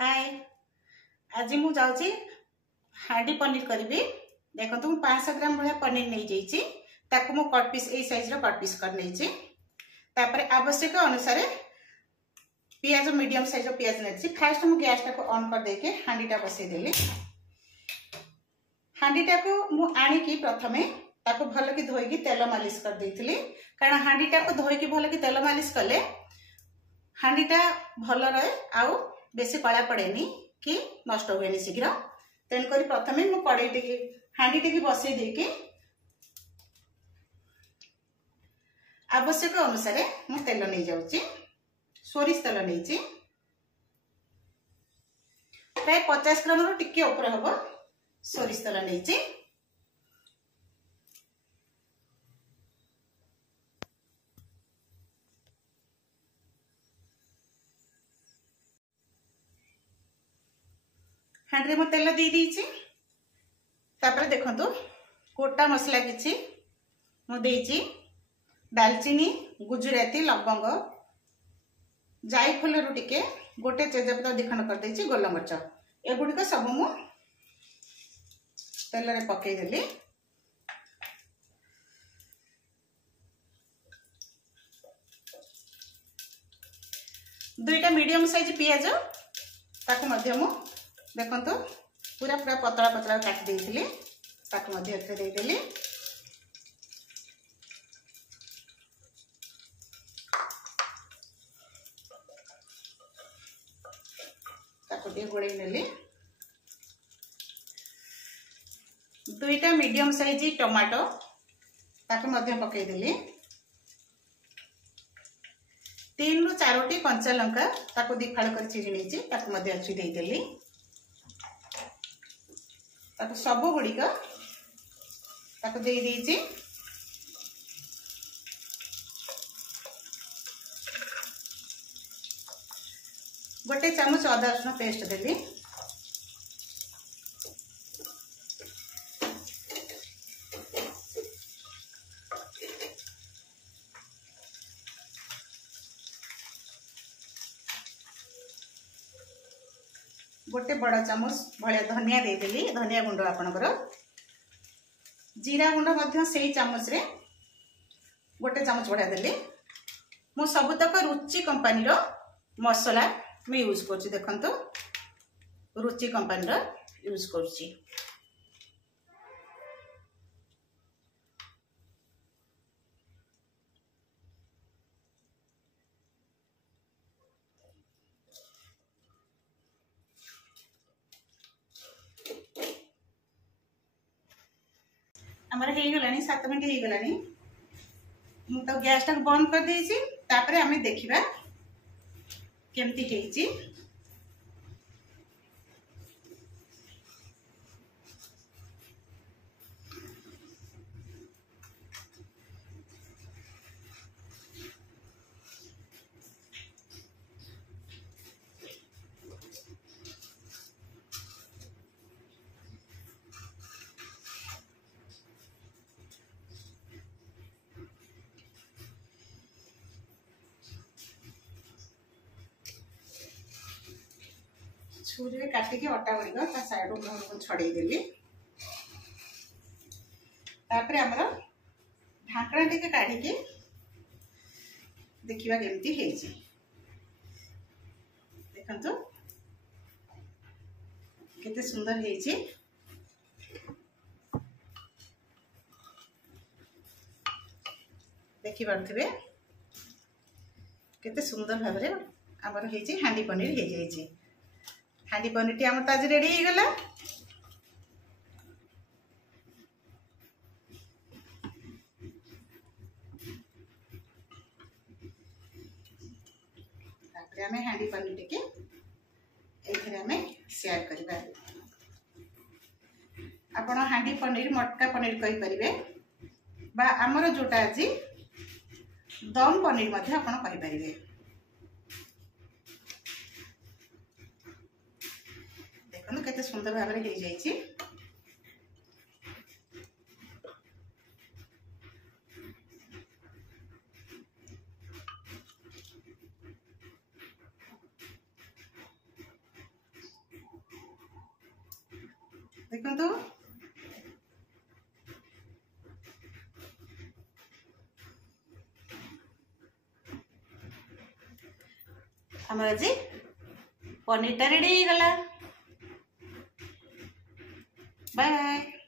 हाय आज मु जाऊँगी हांडी पनीर करी। देखो तो 500 ग्राम भाया पनीर नहीं जाइए ताकू मु कट पीस ए साइज रो कट पीस कर नहीं तापर आवश्यक अनुसार पियाज मीडियम साइज रो पियाज नहीं। फास्ट मु गैस टाको ऑन कर देके हांडीटा बसई देली। हांडीटा को मु आनिकी प्रथमे ताको भल कि धोईकी तेल मालिश कर देइथिली कारण हांडीटा को धोईकी भल कि तेल मालिश कले हांडीटा भल रहे आउ बेसी कला पड़ेनी कि नष्ट हुए शीघ्र। तेणुक प्रथमे मु कड़े टी हांडी टी बसई देकी आवश्यक अनुसार मु तेल नहीं जाऊँगी। सोरिष तेल नहीं प्राय 50 ग्राम रो टिके ऊपर हम सोरिष तेल नहीं। हांडी में तेल दे दीची तापर देखंतु गोटा मसला किछि मु देइची दालचीनी गुजराती लवंग जायफल रु टिके गोटे तेजपत्ता दिखण कर देइची गोलमरिच एगुडी सब मु तेल रे पकई देली। दुईटा मीडियम साइज पियाज ताको मध्य मु देखो पूरा पूरा पतला पतला काट देइथिली ताको मध्य एथे दे देली। ताको दे गोळै नेली। दुईटा मीडियम साइज टमाटो ताको मध्य पकई देली। 3 रु 4टी कंचा लंका ताको दी फाळ कर चिरी नेची ताको मध्य अछि देइ देली। ताको सब गुड़िक ताको दे दीची। गोटे चामच अदा रसुण पेस्ट देली। गोटे बड़ चामच भाया धनिया देदेली धनिया गुंड आपणकर जीरा गुंड मध्य से चामच रे गोटे चामच बढ़ा देली। मु सबुतक रुचि कंपनी रो मसला मैं यूज करछि। देखंतु रुचि कंपनी रो यूज करछि। हमारे हो गलानी 7 मिनट हो गलानी मु तो गैस टाक बंद कर देइछि। तापरे हमें देखिबा केमती हेइछि। छुरी काटिकी अटा गुड़िक साइड को छड़े देली। तापर आमर ढाकणा टिके काढ़िकी देखिबा केमती हेइछि। देखंतु केते सुंदर हेइछि। देखि पारथिबे केते सुंदर भाबरे आमर हेइछि। हांडी पनीर हे जाइछि। हांडी पनीर टी आमर आज रेडी हो गला। तापर हमें हांडी पनीर टी के एथरे हमें शेयर करबा। आपण हांडी पनीर मटका पनीर कहि परिबे बा आमर जोटा आज दम पनीर मध्ये आपण कहि परिबे। केते सुंदर भाव में हो जाइए। देखो तो हमारा जी पनीर टा रेडी गला। Bye bye.